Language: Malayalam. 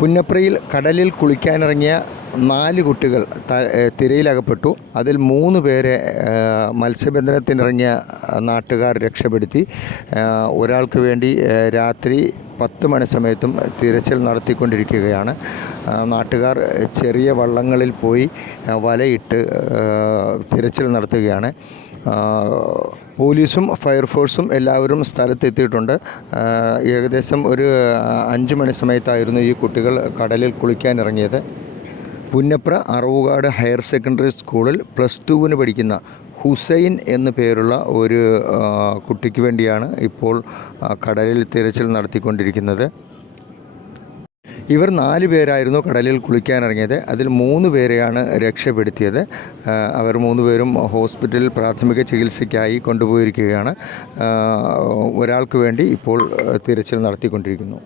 പുന്നപ്രയിൽ കടലിൽ കുളിക്കാനിറങ്ങിയ 4 കുട്ടികൾ തിരയിലകപ്പെട്ടു. അതിൽ 3 പേരെ മത്സ്യബന്ധനത്തിനിറങ്ങിയ നാട്ടുകാർ രക്ഷപ്പെടുത്തി. ഒരാൾക്ക് വേണ്ടി രാത്രി 10 മണി സമയത്തും തിരച്ചിൽ നടത്തിക്കൊണ്ടിരിക്കുകയാണ്. നാട്ടുകാർ ചെറിയ വള്ളങ്ങളിൽ പോയി വലയിട്ട് തിരച്ചിൽ നടത്തുകയാണ്. പോലീസും ഫയർഫോഴ്സും എല്ലാവരും സ്ഥലത്തെത്തിയിട്ടുണ്ട്. ഏകദേശം ഒരു 5 മണി സമയത്തായിരുന്നു ഈ കുട്ടികൾ കടലിൽ കുളിക്കാനിറങ്ങിയത്. പുന്നപ്ര അറവുകാട് ഹയർ സെക്കൻഡറി സ്കൂളിൽ +2 പഠിക്കുന്ന ഹുസൈൻ എന്നു പേരുള്ള ഒരു കുട്ടിക്ക് വേണ്ടിയാണ് ഇപ്പോൾ കടലിൽ തിരച്ചിൽ നടത്തിക്കൊണ്ടിരിക്കുന്നത്. ഇവർ 4 പേരായിരുന്നു കടലിൽ കുളിക്കാനിറങ്ങിയത്. അതിൽ 3 പേരെയാണ് രക്ഷപ്പെടുത്തിയത്. അവർ 3 പേരും ഹോസ്പിറ്റലിൽ പ്രാഥമിക ചികിത്സയ്ക്കായി കൊണ്ടുപോയിരിക്കുകയാണ്. ഒരാൾക്ക് വേണ്ടി ഇപ്പോൾ തിരച്ചിൽ നടത്തിക്കൊണ്ടിരിക്കുന്നു.